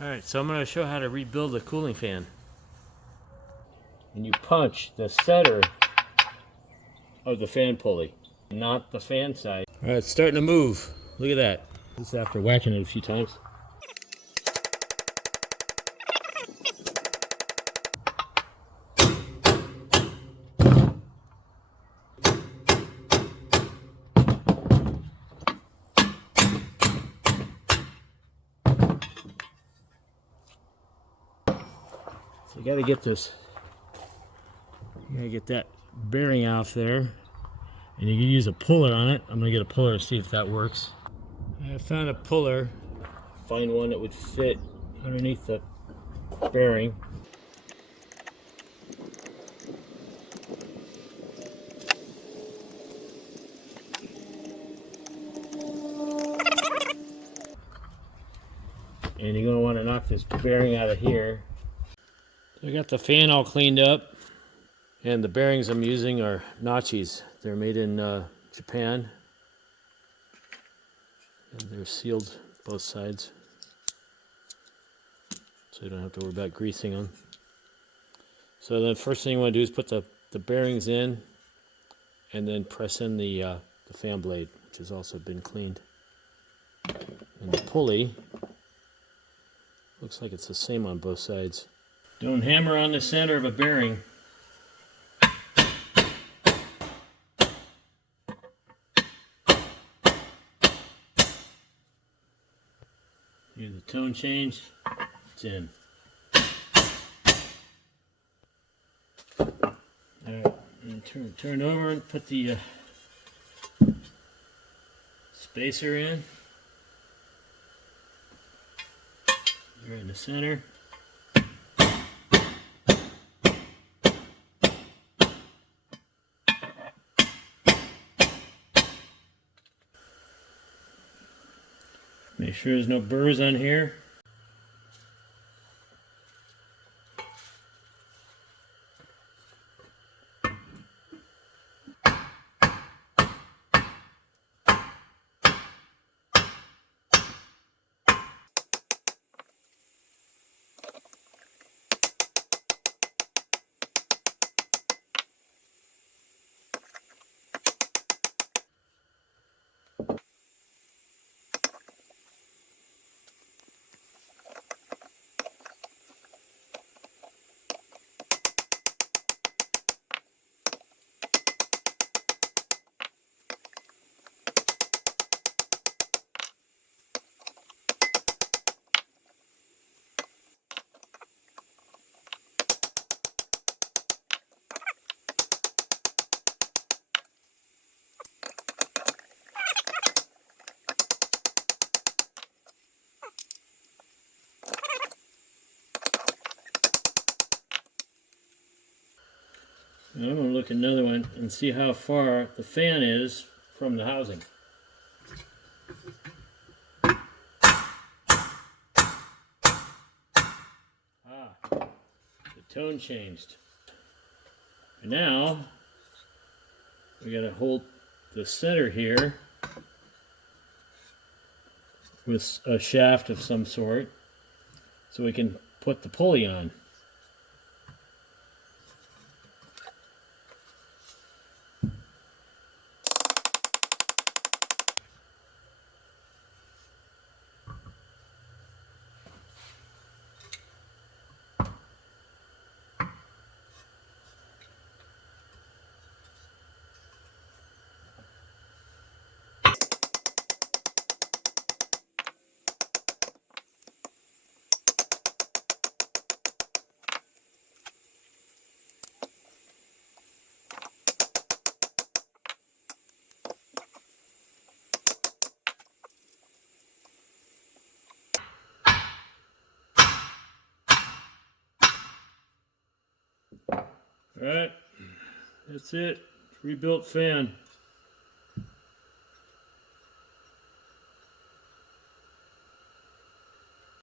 Alright, so I'm going to show how to rebuild a cooling fan. And you punch the center of the fan pulley, not the fan side. Alright, it's starting to move. Look at that. This is after whacking it a few times. So you gotta get this, you gotta get that bearing off there, and you can use a puller on it. I'm gonna get a puller to see if that works. I found a puller. Find one that would fit underneath the bearing. And you're gonna want to knock this bearing out of here. So I got the fan all cleaned up, and the bearings I'm using are Nachi's. They're made in Japan, and they're sealed both sides, so you don't have to worry about greasing them. So the first thing you want to do is put the bearings in, and then press in the fan blade, which has also been cleaned. And the pulley looks like it's the same on both sides. Don't hammer on the center of a bearing. Hear the tone change. It's in. Alright, and turn over and put the spacer in. Right in the center. Make sure there's no burrs on here. Now I'm going to look at another one and see how far the fan is from the housing. The tone changed. And now we got to hold the center here with a shaft of some sort so we can put the pulley on. Alright, that's it. Rebuilt fan.